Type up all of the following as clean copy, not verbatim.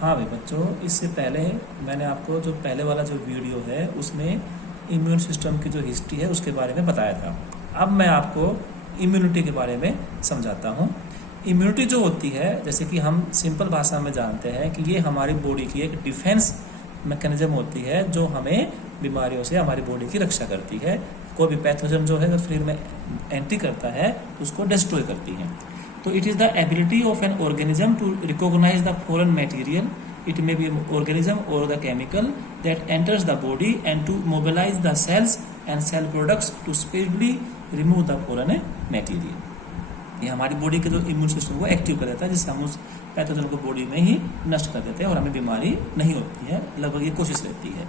हाँ भाई बच्चों, इससे पहले मैंने आपको जो पहले वाला जो वीडियो है उसमें इम्यून सिस्टम की जो हिस्ट्री है उसके बारे में बताया था। अब मैं आपको इम्यूनिटी के बारे में समझाता हूँ। इम्यूनिटी जो होती है, जैसे कि हम सिंपल भाषा में जानते हैं कि ये हमारी बॉडी की एक डिफेंस मैकेनिज्म होती है जो हमें बीमारियों से हमारी बॉडी की रक्षा करती है। कोई भी पैथोजन जो है शरीर में एंट्री करता है उसको डिस्ट्रॉय करती है। तो it is the ability of an organism to recognise the foreign material, it may be an organism or the chemical that enters the body and to mobilize the cells and cell products to speedily remove the foreign material। ये हमारी body के जो immune system को active कर देता है, जिससे हम उस पैथोजन को बॉडी में ही नष्ट कर देते हैं और हमें बीमारी नहीं होती है, लगभग ये कोशिश रहती है।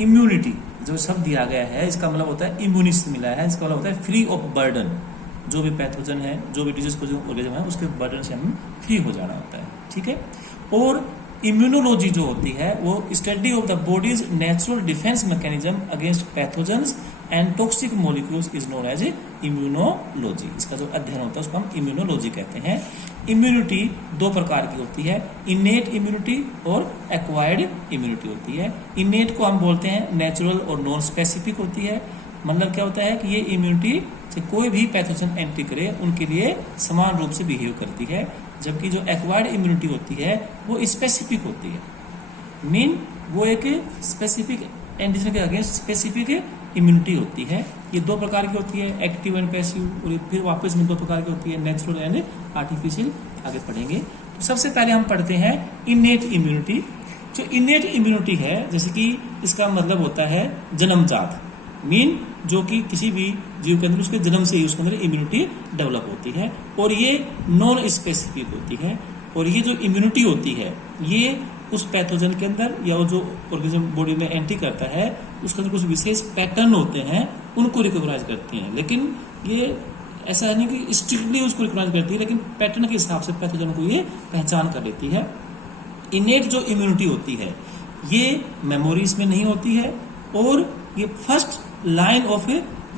इम्यूनिटी जो शब्द दिया गया है इसका मतलब होता है इम्यूनिस मिला है, इसका मतलब होता है फ्री ऑफ बर्डन। जो भी पैथोजन है, जो भी डिजीज को जो ऑर्गेनिज्म है उसके बर्डन से हम फ्री हो जाना होता है, ठीक है। और इम्यूनोलॉजी जो होती है वो study of the body's natural defence mechanism against pathogens and toxic molecules is known as immunology. इसका जो अध्ययन होता है उसको हम इम्यूनोलॉजी कहते हैं। इम्यूनिटी दो प्रकार की होती है, इनेट इम्यूनिटी और एक्वायर्ड इम्यूनिटी होती है। इनेट को हम बोलते हैं नेचुरल और नॉन स्पेसिफिक होती है। मतलब क्या होता है कि ये इम्यूनिटी से कोई भी पैथोजन एंट्री करे उनके लिए समान रूप से बिहेव करती है, जबकि जो एक्वायर्ड इम्यूनिटी होती है वो स्पेसिफिक होती है। मीन वो एक स्पेसिफिक एंटीजन के अगेंस्ट स्पेसिफिक इम्यूनिटी होती है। ये दो प्रकार की होती है, एक्टिव एंड पैसिव, और फिर वापस में दो प्रकार की होती है, नेचुरल एंड आर्टिफिशियल। आगे पढ़ेंगे। तो सबसे पहले हम पढ़ते हैं इनेट इम्यूनिटी। जो इनेट इम्यूनिटी है, जैसे कि इसका मतलब होता है जन्मजात, मीन जो कि किसी भी जीव के अंदर उसके जन्म से ही उसके अंदर इम्यूनिटी डेवलप होती है, और ये नॉन स्पेसिफिक होती है। और ये जो इम्यूनिटी होती है ये उस पैथोजन के अंदर या वो जो ऑर्गेनिज्म बॉडी में एंट्री करता है उसके अंदर कुछ विशेष पैटर्न होते हैं, उनको रिकॉग्नाइज करती हैं। लेकिन ये ऐसा नहीं कि स्ट्रिक्टली उसको रिकॉग्नाइज करती है, लेकिन पैटर्न के हिसाब से पैथोजन को ये पहचान कर लेती है। इनेट जो इम्यूनिटी होती है ये मेमोरीज में नहीं होती है, और ये फर्स्ट लाइन ऑफ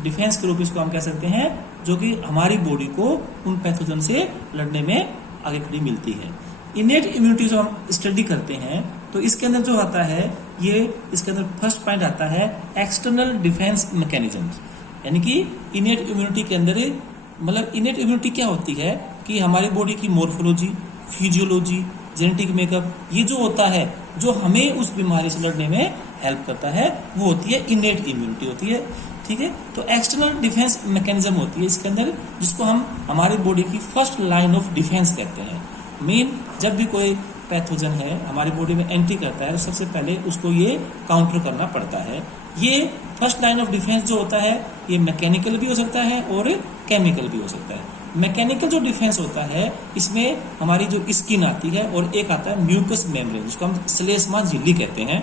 डिफेंस के रूप इसको हम कह सकते हैं, जो कि हमारी बॉडी को उन पैथोजन से लड़ने में आगे खड़ी मिलती है। इनेट इम्यूनिटी जो हम स्टडी करते हैं तो इसके अंदर जो आता है ये इसके अंदर फर्स्ट पॉइंट आता है एक्सटर्नल डिफेंस मैकेनिज्म। यानी कि इनेट इम्यूनिटी के अंदर मतलब इनेट इम्यूनिटी क्या होती है कि हमारी बॉडी की मॉर्फोलॉजी, फिजियोलॉजी, जेनेटिक मेकअप, ये जो होता है जो हमें उस बीमारी से लड़ने में हेल्प करता है वो होती है इनेट इम्यूनिटी होती है, ठीक है। तो एक्सटर्नल डिफेंस मैकेनिज्म होती है इसके अंदर, जिसको हम हमारी बॉडी की फर्स्ट लाइन ऑफ डिफेंस कहते हैं। मीन जब भी कोई पैथोजन है हमारी बॉडी में एंट्री करता है तो सबसे पहले उसको ये काउंटर करना पड़ता है। ये फर्स्ट लाइन ऑफ डिफेंस जो होता है ये मैकेनिकल भी हो सकता है और केमिकल भी हो सकता है। मैकेनिकल जो डिफेंस होता है इसमें हमारी जो स्किन आती है और एक आता है म्यूकस मेम्ब्रेन, जिसको हम श्लेष्मा झिल्ली कहते हैं।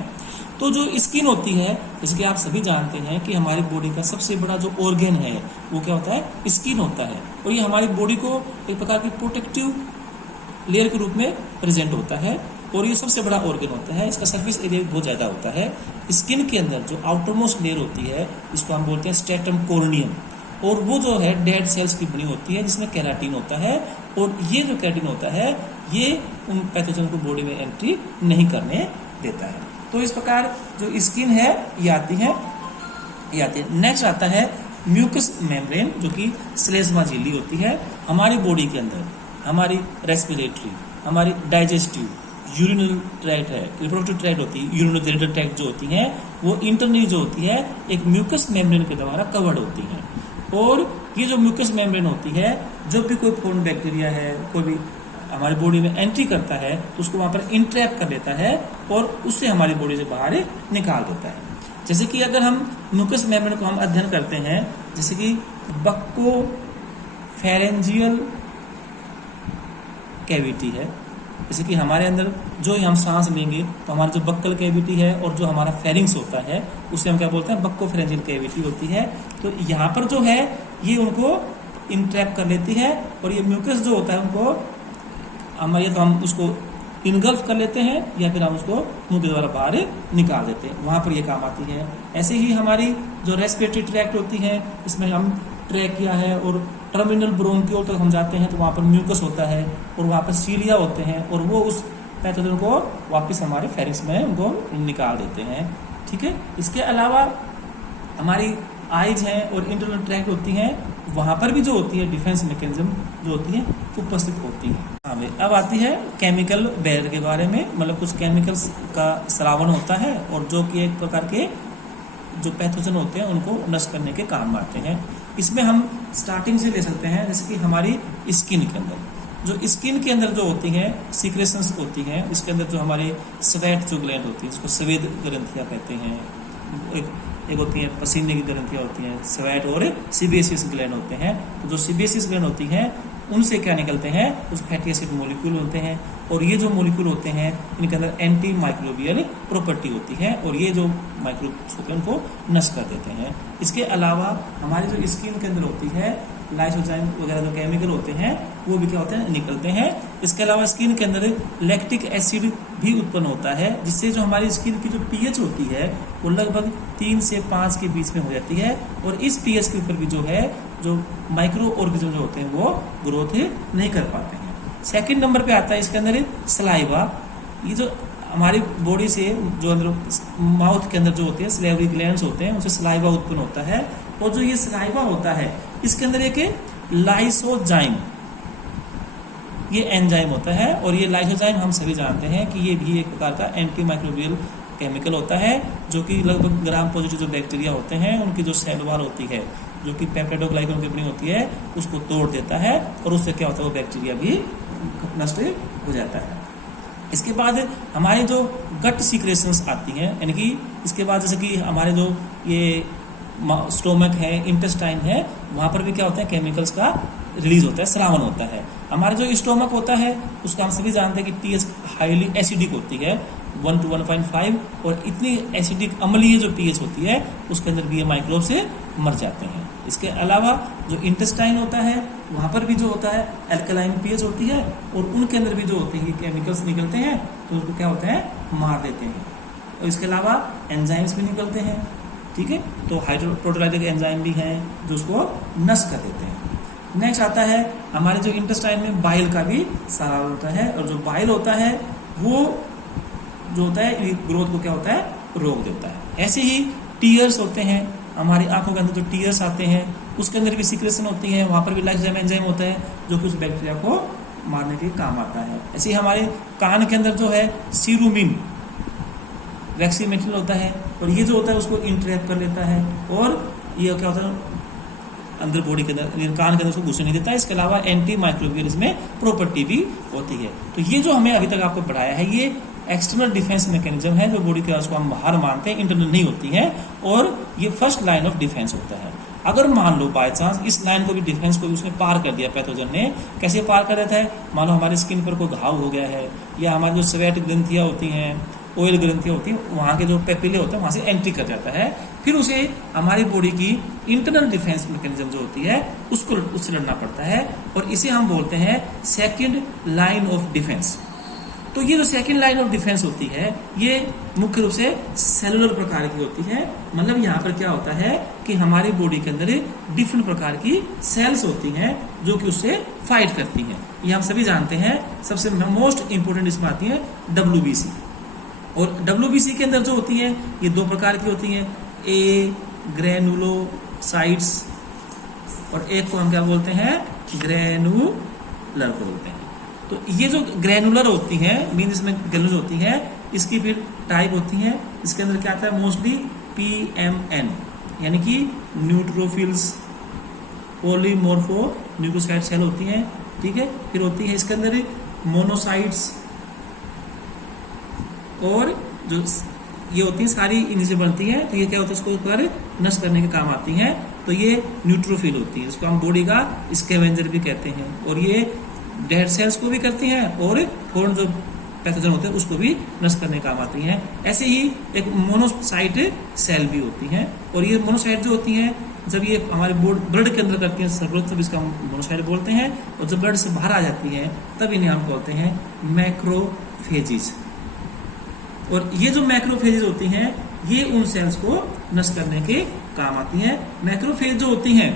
तो जो स्किन होती है, जैसे कि आप सभी जानते हैं कि हमारी बॉडी का सबसे बड़ा जो ऑर्गन है वो क्या होता है, स्किन होता है। और ये हमारी बॉडी को एक प्रकार की प्रोटेक्टिव लेयर के रूप में प्रेजेंट होता है, और ये सबसे बड़ा ऑर्गन होता है। इसका सरफेस एरिया बहुत ज़्यादा होता है। स्किन के अंदर जो आउटरमोस्ट लेयर होती है इसको हम बोलते हैं स्ट्रेटम कोर्नियम, और वो जो है डेड सेल्स की बनी होती है जिसमें केराटिन होता है। और ये जो केराटिन होता है ये उन पैथोजन को बॉडी में एंट्री नहीं करने देता है। तो इस प्रकार जो स्किन है ये आती है। नेक्स्ट आता है म्यूकस मेम्ब्रेन, जो कि श्लेष्मा झिल्ली होती है। हमारी बॉडी के अंदर हमारी रेस्पिरेटरी, हमारी डाइजेस्टिव, यूरिनल ट्रैक्ट है, रिप्रोडक्टिव ट्रैक्ट होती है, यूरिनोजेनिटल ट्रैक्ट जो होती है वो इंटरनली जो होती है एक म्यूकस मेम्ब्रेन के द्वारा कवर्ड होती है। और ये जो म्यूकस मेम्ब्रेन होती है, जब भी कोई फॉरेन बैक्टीरिया है कोई भी हमारी बॉडी में एंट्री करता है तो उसको वहां पर इंट्रैप कर लेता है और उससे हमारी बॉडी से बाहर निकाल देता है। जैसे कि अगर हम म्यूकस मेम्ब्रेन को हम अध्ययन करते हैं, जैसे कि बक्को फेरेंजियल कैविटी है, जैसे कि हमारे अंदर जो हम सांस लेंगे तो हमारा जो बक्कल कैविटी है और जो हमारा फेरिंग्स होता है उसे हम क्या बोलते हैं, बक्को फेरेंजियल कैविटी होती है। तो यहाँ पर जो है ये उनको इंट्रैप कर लेती है, और ये म्यूकस जो होता है उनको या तो हम उसको इनगल्फ कर लेते हैं या फिर हम उसको मुंह के द्वारा बाहर निकाल देते हैं, वहां पर ये काम आती है। ऐसे ही हमारी जो रेस्पिरेटरी ट्रैक्ट होती है इसमें हम ट्रैकिया है और टर्मिनल ब्रोंकियोल तक हम जाते हैं तो वहाँ पर म्यूकस होता है और वहाँ पर सीलिया होते हैं, और वो उस पैथोजन को वापस हमारे फेरिंक्स में उनको निकाल देते हैं। ठीक है, इसके अलावा हमारी आइज हैं और इंटरनल ट्रैक्ट होती हैं, वहाँ पर भी जो होती है डिफेंस मैकेनिज्म जो होती है उपस्थित होती है। अब आती है केमिकल बैरियर के बारे में, मतलब कुछ केमिकल्स का स्रावन होता है और जो कि एक प्रकार के जो पैथोजन होते हैं उनको नष्ट करने के काम आते हैं। इसमें हम स्टार्टिंग से ले सकते हैं, जैसे कि हमारी स्किन के अंदर, जो स्किन के अंदर जो होती हैं सीक्रेशंस होती हैं, इसके अंदर जो हमारे स्वेट जो ग्लैंड होती है, इसको स्वेद ग्रंथियाँ कहते हैं। एक होती है पसीने की ग्रंथियाँ होती हैं, स्वेट और सीबेसियस ग्लैंड होते हैं। तो जो सीबेसियस ग्लैंड होती हैं उनसे क्या निकलते हैं, उस फैटी एसिड मॉलिक्यूल होते हैं, और ये जो मॉलिक्यूल होते हैं इनके अंदर एंटी माइक्रोबियल प्रॉपर्टी होती है और ये जो माइक्रोब्स होते हैं उनको नष्ट कर देते हैं। इसके अलावा हमारी जो स्किन के अंदर होती है लाइसोजाइम वगैरह जो केमिकल होते हैं वो भी क्या होते हैं, निकलते हैं। इसके अलावा स्किन के अंदर लैक्टिक एसिड भी उत्पन्न होता है, जिससे जो हमारी स्किन की जो पीएच होती है वो लगभग 3 से 5 के बीच में हो जाती है, और इस पीएच के ऊपर भी जो है जो माइक्रो ऑर्गेनिज्म जो होते हैं वो ग्रोथ नहीं कर पाते हैं। सेकंड नंबर पे आता है इसके अंदर सलाइवा। ये जो हमारी बॉडी से जो अंदर माउथ के अंदर जो होते हैं सलेवरी ग्लैंड्स होते हैं, उनसे सलाइवा उत्पन्न होता है, और जो ये सलाइवा होता है इसके अंदर एक लाइसोजाइम ये एंजाइम होता है, और ये लाइसोजाइम हम सभी जानते हैं कि ये भी एक प्रकार का एंटी माइक्रोबियल केमिकल होता है, जो कि लगभग ग्राम पॉजिटिव जो बैक्टीरिया होते हैं उनकी जो सेल वॉल होती है जो कि पेप्टाइडोग्लाइकन की बनी होती है उसको तोड़ देता है, और उससे क्या होता है वो बैक्टीरिया भी नष्ट हो जाता है। इसके बाद हमारी जो गट सीक्रेशंस आती हैं, यानी कि इसके बाद जैसे कि हमारे जो ये स्टोमक है, इंटेस्टाइन है, वहाँ पर भी क्या होता है केमिकल्स का रिलीज होता है, स्रावन होता है। हमारा जो स्टोमक होता है उसका हम सभी जानते हैं कि पीएच हाईली एसिडिक होती है 1 to 1.5, और इतनी एसिडिक अम्लीय जो पीएच होती है उसके अंदर भी ये माइक्रोब से मर जाते हैं। इसके अलावा जो इंटेस्टाइन होता है वहाँ पर भी जो होता है एल्कलाइन पीएच होती है, और उनके अंदर भी जो होते हैं केमिकल्स निकलते हैं तो उसको क्या होता है मार देते हैं। और इसके अलावा एंजाइम्स भी निकलते हैं, ठीक है, तो हाइड्रोप्रोटोलाइटिक एंजाइम भी हैं जो उसको नष्ट कर देते हैं। नेक्स्ट आता है हमारे जो इंटेस्टाइन में बाइल का भी सारा होता है, और जो बाइल होता है वो जो होता है ग्रोथ को क्या होता है रोक देता है। ऐसे ही टीयर्स होते हैं, हमारी आंखों के अंदर जो टीयर्स आते हैं उसके अंदर भी सीक्रेशन होती है, वहाँ पर भी लाइसोजाइम एंजाइम होता है जो कुछ बैक्टीरिया को मारने के काम आता है। ऐसे ही हमारे कान के अंदर जो है सीरूमिन वैक्सीन मेटेरियल होता है, और ये जो होता है उसको इंट्रैप कर लेता है, और ये क्या होता है अंदर बॉडी के अंदर कान के अंदर उसको घुसने नहीं देता है। इसके अलावा एंटी माइक्रोबियल इसमें प्रॉपर्टी भी होती है। तो ये जो हमें अभी तक आपको पढ़ाया है ये एक्सटर्नल डिफेंस मैकेनिज्म है जो बॉडी के उसको हम बाहर मानते हैं, इंटरनल नहीं होती है, और ये फर्स्ट लाइन ऑफ डिफेंस होता है। अगर मान लो बाय चांस इस लाइन को भी डिफेंस को भी उसने पार कर दिया पैथोजन ने, कैसे पार कर देता है, मान लो हमारी स्किन पर कोई घाव हो गया है, या हमारी जो स्वेट ग्रंथियाँ होती हैं, ऑयल ग्रंथियाँ होती हैं, वहाँ के जो पेपिले होते हैं वहाँ से एंट्री कर जाता है, फिर उसे हमारी बॉडी की इंटरनल डिफेंस मैकेनिज्म जो होती है उससे लड़ना पड़ता है, और इसे हम बोलते हैं सेकेंड लाइन ऑफ डिफेंस। तो ये जो सेकेंड लाइन ऑफ डिफेंस होती है ये मुख्य रूप से सेलुलर प्रकार की होती है। मतलब यहाँ पर क्या होता है कि हमारी बॉडी के अंदर डिफरेंट प्रकार की सेल्स होती हैं जो कि उससे फाइट करती हैं। ये हम सभी जानते हैं। सबसे मोस्ट इंपोर्टेंट इसमें आती है WBC, और WBC के अंदर जो होती है ये 2 प्रकार की होती हैं, ए ग्रेनुलोसाइट्स और एक को हम क्या बोलते हैं ग्रेनुलर को बोलते हैं। तो ये जो ग्रेनुलर होती है मीन इसमें ग्रेनुलर होती है, इसकी फिर टाइप होती है, इसके अंदर क्या आता है मोस्टली PMN यानी कि न्यूट्रोफिल्स पॉलीमॉर्फो न्यूक्लियोसाइड सेल होती हैं, ठीक है। फिर होती है इसके अंदर मोनोसाइट्स, और जो ये होती है सारी इन्हीं से बनती है। तो ये क्या होता है इसको पर नष्ट करने के काम आती हैं। तो ये न्यूट्रोफिल होती है, इसको हम बॉडी का स्कैवेंजर भी कहते हैं, और ये डेड सेल्स को भी करती हैं और फॉरेन जो पैथोजन होते हैं उसको भी नष्ट करने का काम आती हैं। ऐसे ही एक मोनोसाइट सेल भी होती हैं, और ये मोनोसाइट जो होती हैं जब ये हमारे ब्लड के अंदर करती हैं सर्कुलेट तब इसका हम मोनोसाइट बोलते हैं, और जब ब्लड से बाहर आ जाती है तब इन्हें हम बोलते हैं मैक्रोफेजिज। और ये जो मैक्रोफेज होती हैं ये उन सेल्स को नष्ट करने के काम आती हैं। मैक्रोफेज जो होती हैं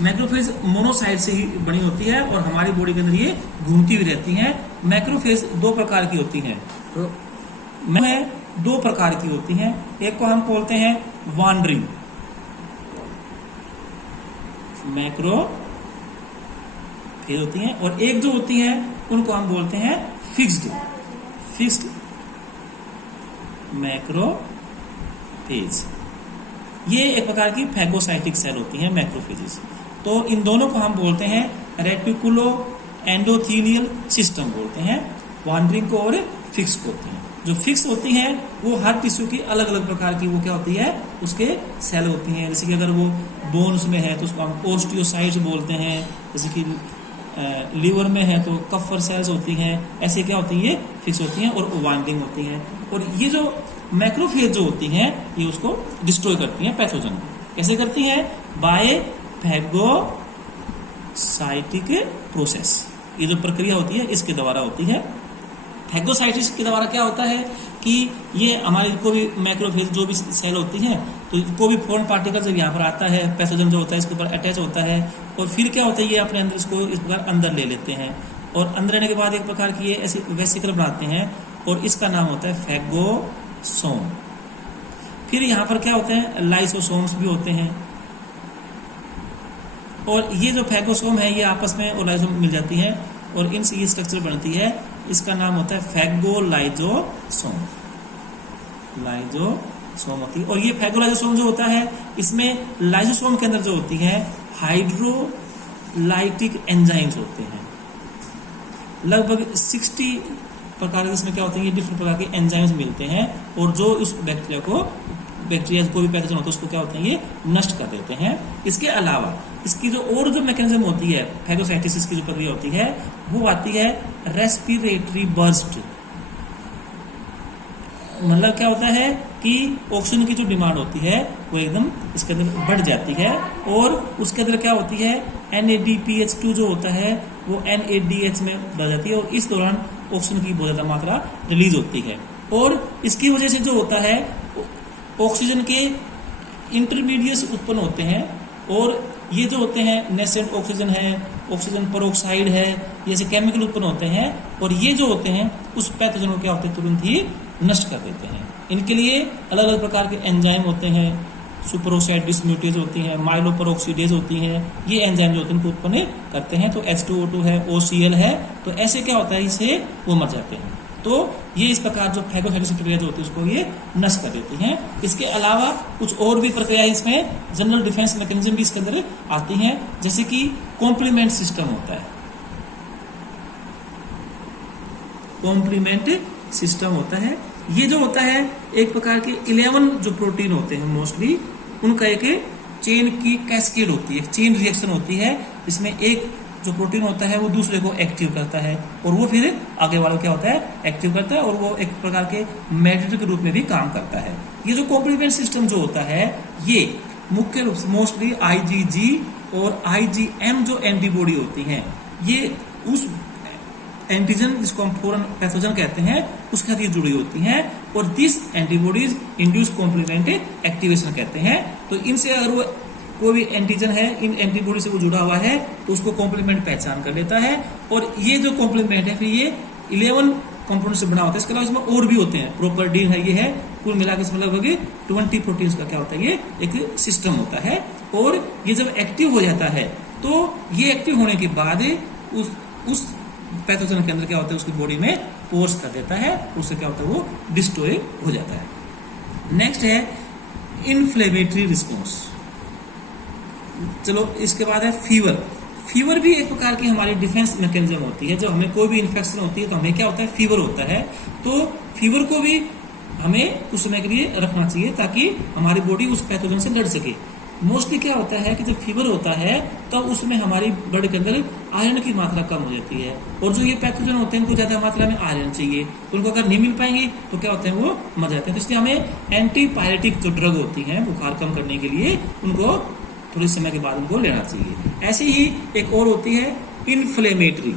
मैक्रोफेज मोनोसाइट से ही बनी होती है और हमारी बॉडी के अंदर ये घूमती हुई रहती हैं। मैक्रोफेज दो प्रकार की होती हैं, तो दो प्रकार की होती हैं। एक को हम बोलते हैं वांडरिंग मैक्रोफेज होती हैं, और एक जो होती है उनको हम बोलते हैं फिक्स्ड मैक्रोफेज। ये एक प्रकार की फैगोसाइटिक सेल होती हैं मैक्रोफेजेस। तो इन दोनों को हम बोलते हैं रेटिकुलो एंडोथेलियल सिस्टम बोलते हैं, वांडरिंग को और फिक्स को होती हैं। जो फिक्स होती हैं वो हर टिश्यू की अलग अलग प्रकार की वो क्या होती है, उसके सेल होती हैं। जैसे कि अगर वो बोन्स में है तो उसको हम ओस्टियोसाइट्स बोलते हैं, जैसे कि लीवर में है तो कफर सेल्स होती हैं। ऐसे क्या होती है, फिक्स होती हैं और वांडरिंग होती हैं। और ये जो मैक्रोफेज जो होती हैं ये उसको डिस्ट्रॉय करती हैं, पैथोजन को। कैसे करती हैं, बाय फैगोसाइटिक प्रोसेस। ये जो प्रक्रिया होती है इसके द्वारा होती है। फैगोसाइटिस के द्वारा क्या होता है कि ये हमारे को भी मैक्रोफेज जो भी सेल होती हैं तो कोई भी फॉरेन पार्टिकल जब यहाँ पर आता है, पैथोजन जो होता है इसके ऊपर अटैच होता है और फिर क्या होता है ये अपने अंदर इसको इस प्रकार अंदर ले लेते हैं और अंदर लेने के बाद एक प्रकार की ये ऐसी वेसिकल बनाते हैं और इसका नाम होता है फैगोसोम। फिर यहाँ पर क्या होते हैं, लाइसोसोम्स भी होते हैं और ये जो फैगोसोम है ये आपस में और लाइसोसोम मिल जाती है और इनसे ये स्ट्रक्चर बनती है। इसका नाम होता है फैगोलाइजोसोम। लाइजोसोम होती है और ये फैगोलाइजोसोम जो होता है इसमें लाइजोसोम के अंदर जो होती है हाइड्रोलाइटिक एंजाइम्स होते हैं। लगभग 60 प्रकार के इसमें क्या होते हैं, ये डिफरेंट प्रकार के एंजाइम्स मिलते हैं और जो उस बैक्टीरिया को भी पैथोजन होता है उसको क्या होते हैं, ये नष्ट कर देते हैं। इसके अलावा इसकी जो और जो मैकेनिज्म होती है फैगोसाइटिस की जो प्रक्रिया होती है वो आती है रेस्पिरेटरी बर्स्ट। मतलब क्या होता है कि ऑक्सीजन की जो डिमांड होती है वो एकदम इसके अंदर बढ़ जाती है और उसके अंदर क्या होती है NADPH2 जो होता है वो NADH में बढ़ जाती है और इस दौरान ऑक्सीजन की बहुत ज्यादा मात्रा रिलीज होती है और इसकी वजह से जो होता है ऑक्सीजन के इंटरमीडिएट्स उत्पन्न होते हैं और ये जो होते हैं नेसेंट ऑक्सीजन है, ऑक्सीजन पेरोक्साइड है, जैसे केमिकल उत्पन्न होते हैं और ये जो होते हैं उस पैथोजन को क्या होते हैं तुरंत ही नष्ट कर देते हैं। इनके लिए अलग अलग प्रकार के एंजाइम होते हैं, सुपरऑक्साइड डिसम्यूटेज होती हैं, माइलोपेरोक्सीडेज होती हैं। ये एंजाइम जो होते हैं इनको उत्पन्न करते हैं। तो H2O2 है, OCl है, तो ऐसे क्या होता है इससे वो मर जाते हैं। तो ये इस प्रकार जो फैगोसाइटिस प्रक्रिया जो होती है उसको ये नष्ट कर देती हैं। इसके अलावा कुछ और भी प्रक्रिया इसमें जनरल डिफेंस मैकेनिज्म भी इसके अंदर आती हैं, जैसे कि कॉम्प्लीमेंट सिस्टम होता है। कॉम्प्लीमेंट सिस्टम होता है, ये जो होता है एक प्रकार के 11 जो प्रोटीन होते हैं मोस्टली उनका एक चेन की कैस्केड होती है, एक चेन रिएक्शन होती है जिसमें एक जो प्रोटीन होता है वो दूसरे को एक्टिव करता है और वो फिर आगे वाला क्या होता है एक्टिव करता है और वो एक प्रकार के मेडिएटर के रूप में भी काम करता है। ये जो कॉम्प्लीमेंट सिस्टम जो होता है ये मुख्य रूप से मोस्टली IgG और IgM जो एंटीबॉडी होती हैं ये उस एंटीजन जिसको हम फॉरेन पैथोजन कहते हैं उसके साथ ये जुड़ी होती हैं और this antibodies induce complement activation कहते हैं। तो इनसे अगर वो कोई भी एंटीजन है इन एंटीबॉडी से वो जुड़ा हुआ है तो उसको कॉम्प्लीमेंट पहचान कर लेता है और ये जो कॉम्प्लीमेंट है फिर ये 11 कंपोनेंट से बना होता है। इसके अलावा इसमें और भी होते हैं, प्रोपर्डीन है, ये है, कुल मिलाकर इसमें लगभग 20 प्रोटीन्स का क्या होता है ये एक सिस्टम होता है। और ये जब एक्टिव हो जाता है तो ये एक्टिव होने के बाद उस पैथोजन के अंदर क्या होता है उसकी बॉडी में पोर्स कर देता है, उससे क्या होता है वो डिस्ट्रॉय हो जाता है। नेक्स्ट है इन्फ्लेमेटरी रिस्पॉन्स। चलो इसके बाद है फीवर। फीवर भी एक प्रकार की हमारी डिफेंस मैकेनिज्म होती है। जब हमें कोई भी इन्फेक्शन होती है तो हमें क्या होता है फीवर होता है। तो फीवर को भी हमें कुछ समय के लिए रखना चाहिए ताकि हमारी बॉडी उस पैथोजन से लड़ सके। मोस्टली क्या होता है कि जब फीवर होता है तो उसमें हमारी ब्लड के अंदर आयरन की मात्रा कम हो जाती है और जो ये पैथोजन होते हैं उनको ज्यादा मात्रा में आयरन चाहिए तो उनको अगर नहीं मिल पाएंगे तो क्या होते हैं वो मर जाते हैं। तो इसलिए हमें एंटीपायरेटिक जो ड्रग होती हैं बुखार कम करने के लिए उनको थोड़े समय के बाद उनको लेना चाहिए। ऐसे ही एक और होती है इन्फ्लेमेटरी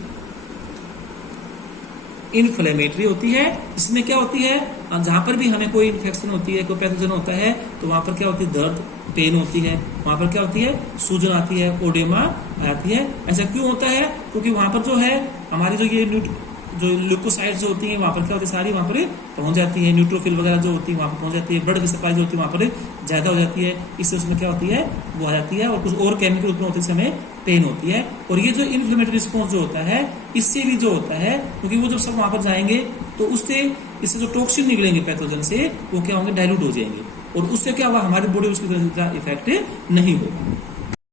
होती है। इसमें क्या होती है जहां पर भी हमें कोई इन्फेक्शन होती है, कोई पैथोजन होता है तो वहां पर क्या होती है दर्द, पेन होती है, वहां पर क्या होती है, सूजन आती है, ओडेमा आती है। ऐसा क्यों होता है? क्योंकि वहां पर जो है हमारी जो ल्यूकोसाइट्स जो होती हैं वहां पर क्या होती है, सारी वहां पर पहुंच जाती है, न्यूट्रोफिल वगैरह जो होती है वहां पर पहुंच जाती है, ब्लड की सप्लाई जो होती है वहां पर ज्यादा हो जाती है, इससे उसमें क्या होती है, वो आ जाती है और कुछ और केमिकल उत्पन्न होते हैं, हमें पेन होती है। और ये जो इन्फ्लेमेटरी रिस्पॉन्स जो होता है इससे भी जो होता है, क्योंकि वो जब सब वहां पर जाएंगे तो इससे जो टॉक्सिन निकलेंगे पैथोजन से वो क्या होंगे, डाइल्यूट हो जाएंगे और उससे क्या हुआ, हमारी बॉडी उसकी तरह इफेक्ट नहीं होगा।